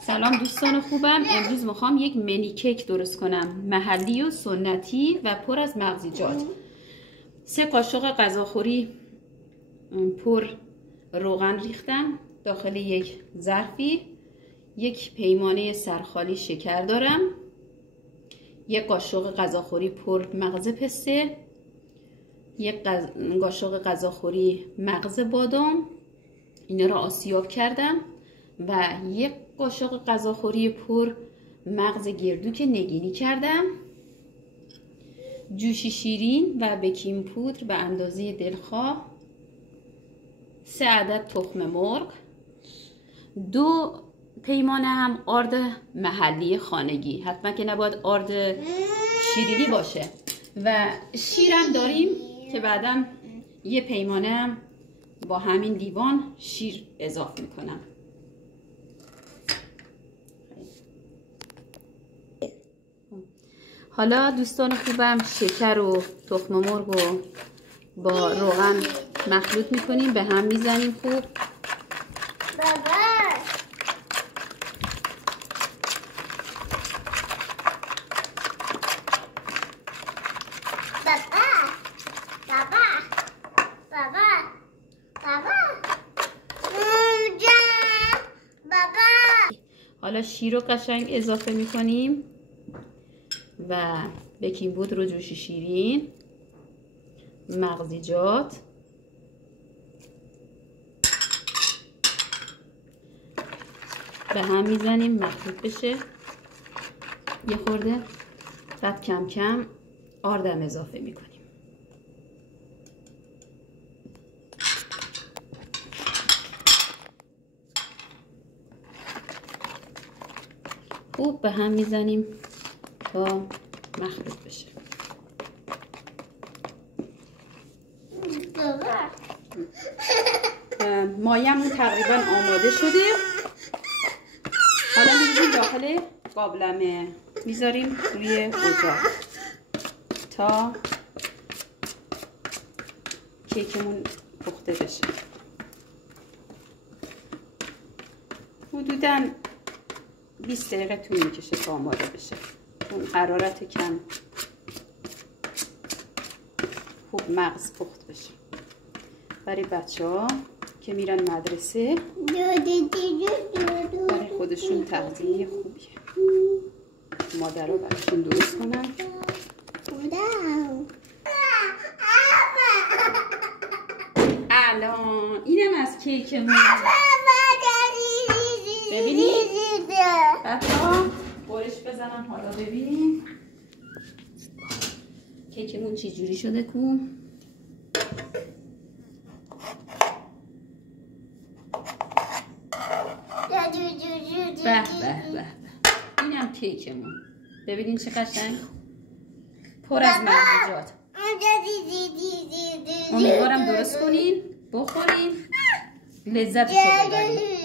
سلام دوستان خوبم. امروز میخوام یک منی کیک درست کنم، محلی و سنتی و پر از مغزیجات. 3 قاشق غذاخوری پر روغن ریختم داخل یک ظرفی. 1 پیمانه سرخالی شکر دارم. 1 قاشق غذاخوری پر مغز پسته. 1 قاشق غذاخوری مغز بادام، اینا را آسیاب کردم و 1 قاشق غذاخوری پر مغز گردو که نگینی کردم. جوش شیرین و بیکینگ پودر به اندازه دلخواه. 3 عدد تخم مرغ. 2 پیمانه هم آرد محلی خانگی، حتما که نباید آرد شیرینی باشه. و شیرم داریم که بعدا 1 پیمانه هم با همین لیوان شیر اضافه میکنم. حالا دوستان خوبم شکر و تخم مرغ رو با روغن مخلوط میکنیم، به هم میزنیم خوب. حالا شیر رو قشنگ اضافه میکنیم و بیکینگ پودر رو، جوش شیرین، مغزیجات، به هم میزنیم مخلوط بشه یه خورده. بعد کم کم آردم اضافه میکنیم. خوب به هم میزنیم تا مخلوط بشه. مایمون تقریبا آماده شده. حالا می‌ریزیم داخل قابلمه، میذاریم روی اجاق تا کیکمون پخته بشه. حدوداً 20 دقیقه طول میکشه تا آماده بشه، چون حرارت کم خوب مغز پخت بشه. برای بچه‌ها که میرن مدرسه برای خودشون تغذیه خوبیه. مادرها براشون درست کنن. الان اینم از کیکمون. ببینید بچه‌ها برش بزنم حالا ببینیم کیکمون چه جوری شده. کو به به به، اینم کیکمون. ببینین چه قشنگ، پر از مغزیجات. امیدوارم درست کنین، بخورین، لذتشو ببرین.